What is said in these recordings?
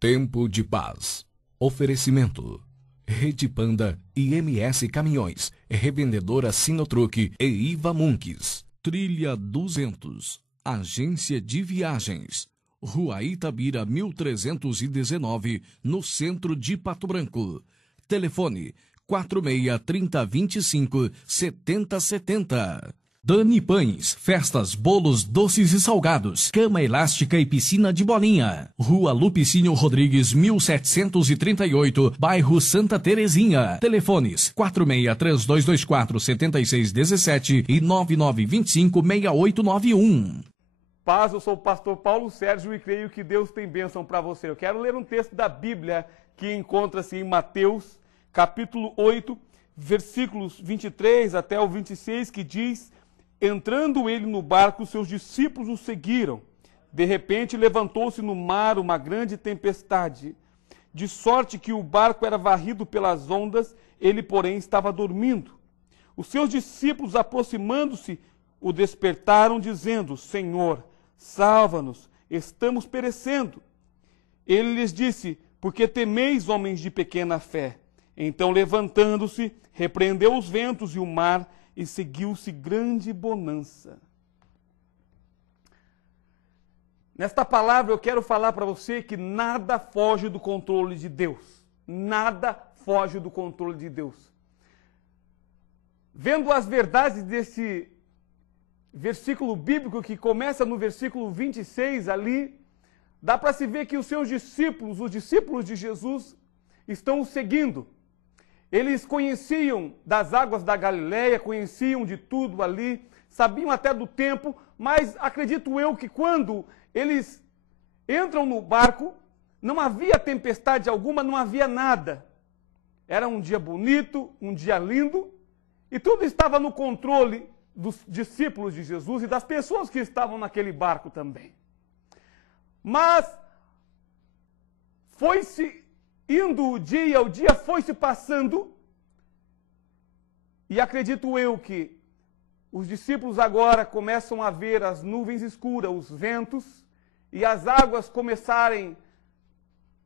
Tempo de Paz. Oferecimento: Rede Panda, IMS Caminhões, Revendedora Sinotruque e Iva Munques. Trilha 200, Agência de Viagens, Rua Itabira 1319, no centro de Pato Branco. Telefone 46-3025-7070. Dani Pães, festas, bolos, doces e salgados, cama elástica e piscina de bolinha. Rua Lupicínio Rodrigues, 1738, bairro Santa Terezinha. Telefones 46-3224-7617 e 9925-6891. Paz, eu sou o pastor Paulo Sérgio e creio que Deus tem bênção para você. Eu quero ler um texto da Bíblia que encontra-se em Mateus, capítulo 8, versículos 23 até o 26, que diz: entrando ele no barco, seus discípulos o seguiram. De repente levantou-se no mar uma grande tempestade, de sorte que o barco era varrido pelas ondas, ele, porém, estava dormindo. Os seus discípulos, aproximando-se, o despertaram, dizendo: Senhor, salva-nos, estamos perecendo. Ele lhes disse: por que temeis, homens de pequena fé? Então, levantando-se, repreendeu os ventos e o mar, e seguiu-se grande bonança. Nesta palavra eu quero falar para você que nada foge do controle de Deus. Nada foge do controle de Deus. Vendo as verdades desse versículo bíblico que começa no versículo 26 ali, dá para se ver que os seus discípulos, os discípulos de Jesus, estão o seguindo. Eles conheciam das águas da Galileia, conheciam de tudo ali, sabiam até do tempo, mas acredito eu que quando eles entram no barco, não havia tempestade alguma, não havia nada. Era um dia bonito, um dia lindo, e tudo estava no controle dos discípulos de Jesus e das pessoas que estavam naquele barco também. Mas foi-se indo o dia foi se passando, e acredito eu que os discípulos agora começam a ver as nuvens escuras, os ventos, e as águas começarem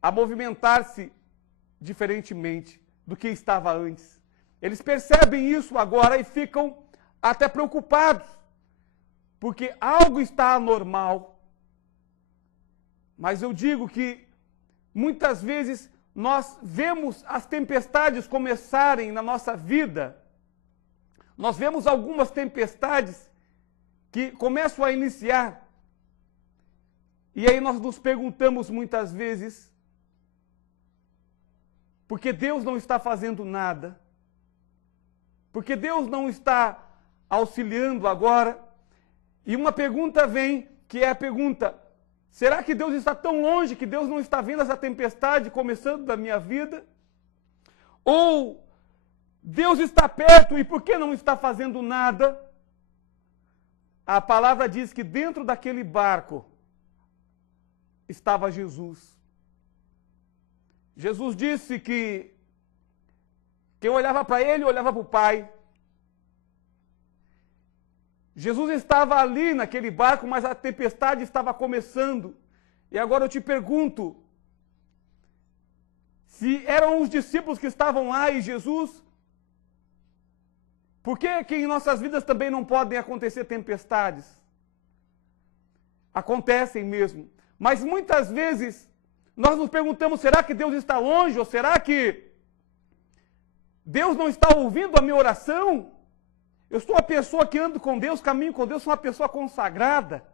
a movimentar-se diferentemente do que estava antes. Eles percebem isso agora e ficam até preocupados, porque algo está anormal. Mas eu digo que muitas vezes nós vemos as tempestades começarem na nossa vida. Nós vemos algumas tempestades que começam a iniciar. E aí nós nos perguntamos muitas vezes, por que Deus não está fazendo nada? Por que Deus não está auxiliando agora? E uma pergunta vem, que é a pergunta: será que Deus está tão longe que Deus não está vendo essa tempestade começando da minha vida? Ou Deus está perto e por que não está fazendo nada? A palavra diz que dentro daquele barco estava Jesus. Jesus disse que quem olhava para ele, olhava para o Pai. Jesus estava ali naquele barco, mas a tempestade estava começando. E agora eu te pergunto, se eram os discípulos que estavam lá e Jesus, por que em nossas vidas também não podem acontecer tempestades? Acontecem mesmo. Mas muitas vezes nós nos perguntamos, será que Deus está longe? Ou será que Deus não está ouvindo a minha oração? Eu sou uma pessoa que ando com Deus, caminho com Deus, sou uma pessoa consagrada.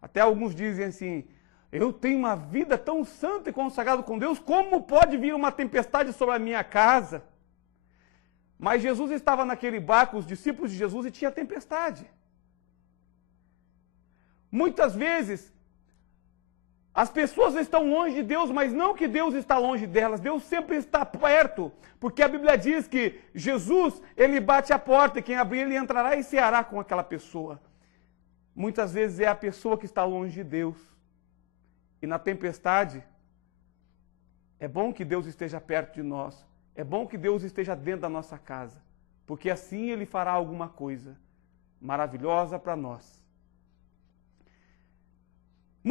Até alguns dizem assim, eu tenho uma vida tão santa e consagrada com Deus, como pode vir uma tempestade sobre a minha casa? Mas Jesus estava naquele barco, os discípulos de Jesus, e tinha tempestade. Muitas vezes, as pessoas estão longe de Deus, mas não que Deus está longe delas, Deus sempre está perto, porque a Bíblia diz que Jesus, ele bate a porta, e quem abrir, ele entrará e ceará com aquela pessoa. Muitas vezes é a pessoa que está longe de Deus. E na tempestade, é bom que Deus esteja perto de nós, é bom que Deus esteja dentro da nossa casa, porque assim ele fará alguma coisa maravilhosa para nós.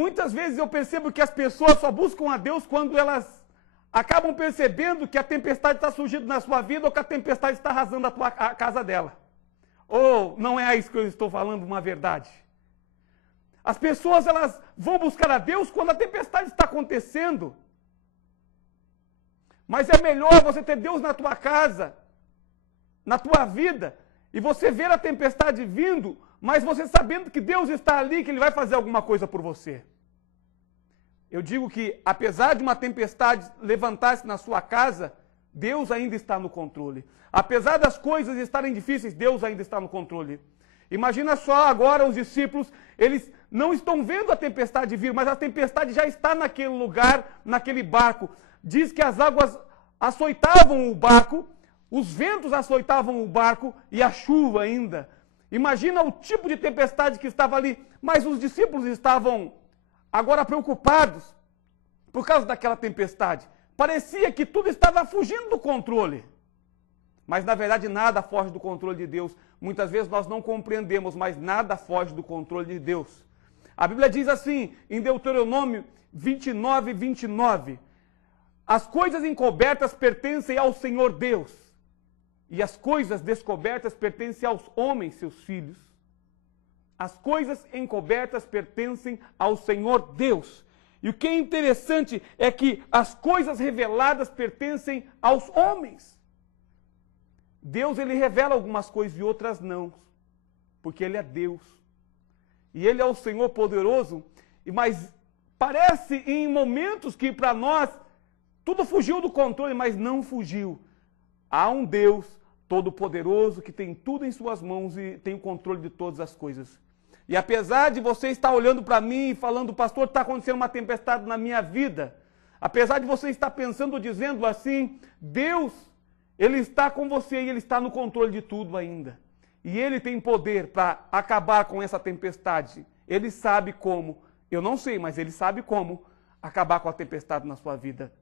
Muitas vezes eu percebo que as pessoas só buscam a Deus quando elas acabam percebendo que a tempestade está surgindo na sua vida ou que a tempestade está arrasando a casa dela. Ou não é isso que eu estou falando, uma verdade. As pessoas elas vão buscar a Deus quando a tempestade está acontecendo. Mas é melhor você ter Deus na tua casa, na tua vida, e você ver a tempestade vindo, mas você sabendo que Deus está ali, que Ele vai fazer alguma coisa por você. Eu digo que, apesar de uma tempestade levantar-se na sua casa, Deus ainda está no controle. Apesar das coisas estarem difíceis, Deus ainda está no controle. Imagina só agora os discípulos, eles não estão vendo a tempestade vir, mas a tempestade já está naquele lugar, naquele barco. Diz que as águas açoitavam o barco, os ventos açoitavam o barco e a chuva ainda. Imagina o tipo de tempestade que estava ali, mas os discípulos estavam agora preocupados por causa daquela tempestade. Parecia que tudo estava fugindo do controle. Mas na verdade nada foge do controle de Deus. Muitas vezes nós não compreendemos, mas nada foge do controle de Deus. A Bíblia diz assim, em Deuteronômio 29, 29, as coisas encobertas pertencem ao Senhor Deus, e as coisas descobertas pertencem aos homens, seus filhos. As coisas encobertas pertencem ao Senhor Deus. E o que é interessante é que as coisas reveladas pertencem aos homens. Deus, ele revela algumas coisas e outras não, porque ele é Deus. E ele é o Senhor poderoso, mas parece em momentos que para nós tudo fugiu do controle, mas não fugiu. Há um Deus todo-poderoso que tem tudo em suas mãos e tem o controle de todas as coisas. E apesar de você estar olhando para mim e falando, pastor, está acontecendo uma tempestade na minha vida, apesar de você estar pensando, dizendo assim, Deus, Ele está com você e Ele está no controle de tudo ainda. E Ele tem poder para acabar com essa tempestade. Ele sabe como, eu não sei, mas Ele sabe como acabar com a tempestade na sua vida.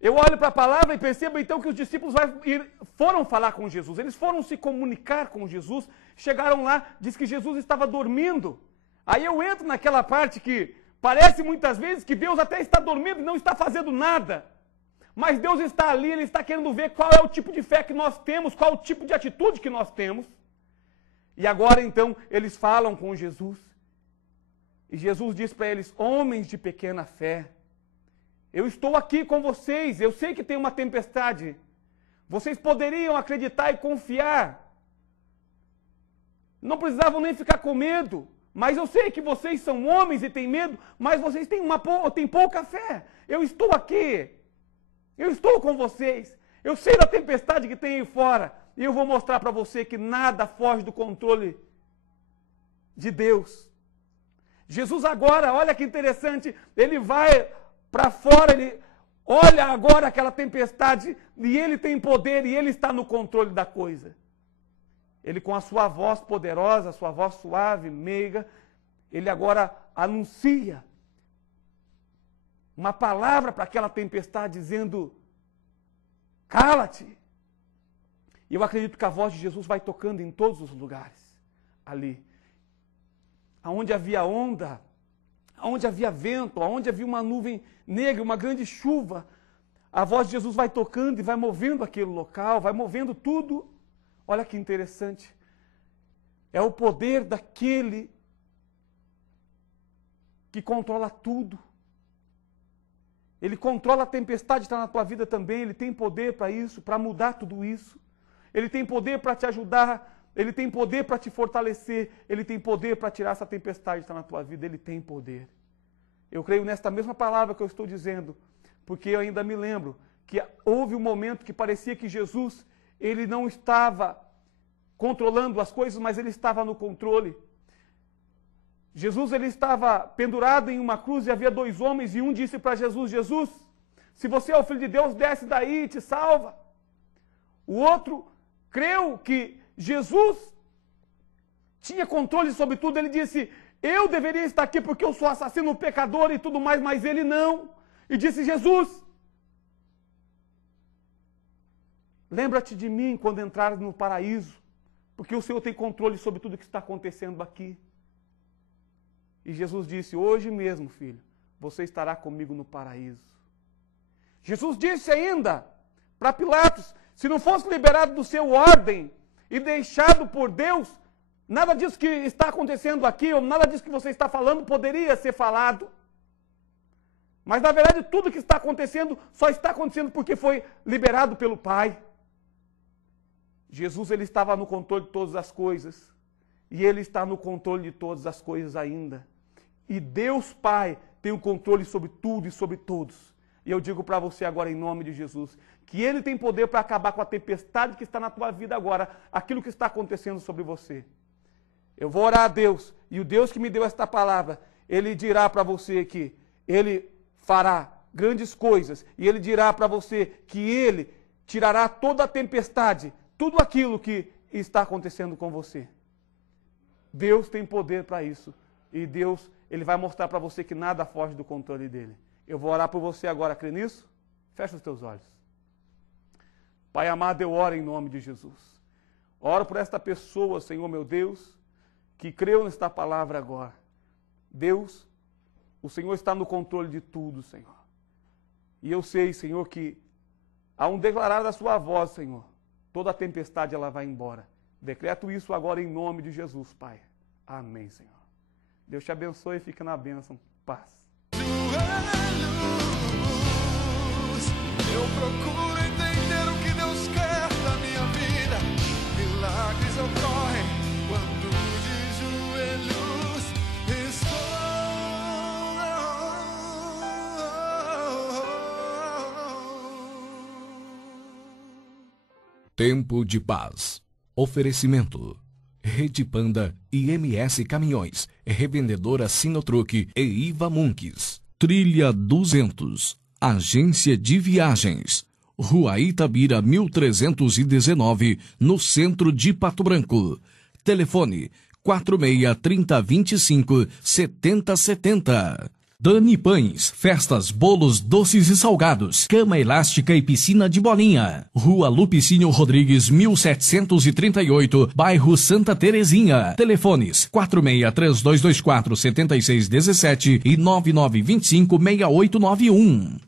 Eu olho para a palavra e percebo então que os discípulos foram falar com Jesus, eles foram se comunicar com Jesus, chegaram lá, diz que Jesus estava dormindo. Aí eu entro naquela parte que parece muitas vezes que Deus até está dormindo e não está fazendo nada. Mas Deus está ali, Ele está querendo ver qual é o tipo de fé que nós temos, qual é o tipo de atitude que nós temos. E agora então eles falam com Jesus. E Jesus diz para eles, homens de pequena fé, eu estou aqui com vocês, eu sei que tem uma tempestade. Vocês poderiam acreditar e confiar. Não precisavam nem ficar com medo. Mas eu sei que vocês são homens e têm medo, mas vocês têm pouca fé. Eu estou aqui. Eu estou com vocês. Eu sei da tempestade que tem aí fora. E eu vou mostrar para você que nada foge do controle de Deus. Jesus agora, olha que interessante, ele vai para fora, ele olha agora aquela tempestade e ele tem poder e ele está no controle da coisa. Ele com a sua voz poderosa, a sua voz suave, meiga, ele agora anuncia uma palavra para aquela tempestade dizendo, cala-te. E eu acredito que a voz de Jesus vai tocando em todos os lugares, ali. Aonde havia onda, aonde havia vento, aonde havia uma nuvem negra, uma grande chuva, a voz de Jesus vai tocando e vai movendo aquele local, vai movendo tudo. Olha que interessante. É o poder daquele que controla tudo. Ele controla a tempestade, está na tua vida também, ele tem poder para isso, para mudar tudo isso. Ele tem poder para te ajudar, ele tem poder para te fortalecer, ele tem poder para tirar essa tempestade que está na tua vida, ele tem poder. Eu creio nesta mesma palavra que eu estou dizendo, porque eu ainda me lembro que houve um momento que parecia que Jesus, ele não estava controlando as coisas, mas ele estava no controle. Jesus, ele estava pendurado em uma cruz e havia dois homens, e um disse para Jesus, Jesus, se você é o Filho de Deus, desce daí e te salva. O outro creu que Jesus tinha controle sobre tudo, ele disse, eu deveria estar aqui porque eu sou assassino, pecador e tudo mais, mas ele não. E disse, Jesus, lembra-te de mim quando entrares no paraíso, porque o Senhor tem controle sobre tudo que está acontecendo aqui. E Jesus disse, hoje mesmo, filho, você estará comigo no paraíso. Jesus disse ainda para Pilatos, se não fosse liberado do seu ordem e deixado por Deus, nada disso que está acontecendo aqui, ou nada disso que você está falando, poderia ser falado. Mas, na verdade, tudo que está acontecendo, só está acontecendo porque foi liberado pelo Pai. Jesus, ele estava no controle de todas as coisas. E ele está no controle de todas as coisas ainda. E Deus Pai tem o controle sobre tudo e sobre todos. E eu digo para você agora, em nome de Jesus, que Ele tem poder para acabar com a tempestade que está na tua vida agora, aquilo que está acontecendo sobre você. Eu vou orar a Deus, e o Deus que me deu esta palavra, Ele dirá para você que Ele fará grandes coisas, e Ele dirá para você que Ele tirará toda a tempestade, tudo aquilo que está acontecendo com você. Deus tem poder para isso, e Deus, Ele vai mostrar para você que nada foge do controle dEle. Eu vou orar por você agora, crê nisso? Fecha os teus olhos. Pai amado, eu oro em nome de Jesus. Oro por esta pessoa, Senhor meu Deus, que creu nesta palavra agora. Deus, o Senhor está no controle de tudo, Senhor. E eu sei, Senhor, que a um declarar da sua voz, Senhor, toda a tempestade ela vai embora. Decreto isso agora em nome de Jesus, Pai. Amém, Senhor. Deus te abençoe e fique na bênção. Paz. Eu procuro entender o que Deus quer da minha vida. Milagres ocorrem quando de joelhos estou. Tempo de paz. Oferecimento. Rede Panda e MS Caminhões, Revendedora Sinotruque e Iva Munques. Trilha 200, Agência de Viagens, Rua Itabira 1319, no centro de Pato Branco. Telefone 46-3025-7070. Dani Pães, festas, bolos, doces e salgados, cama elástica e piscina de bolinha. Rua Lupicínio Rodrigues, 1738, bairro Santa Terezinha. Telefones 46-3224-7617 e 9925-6891.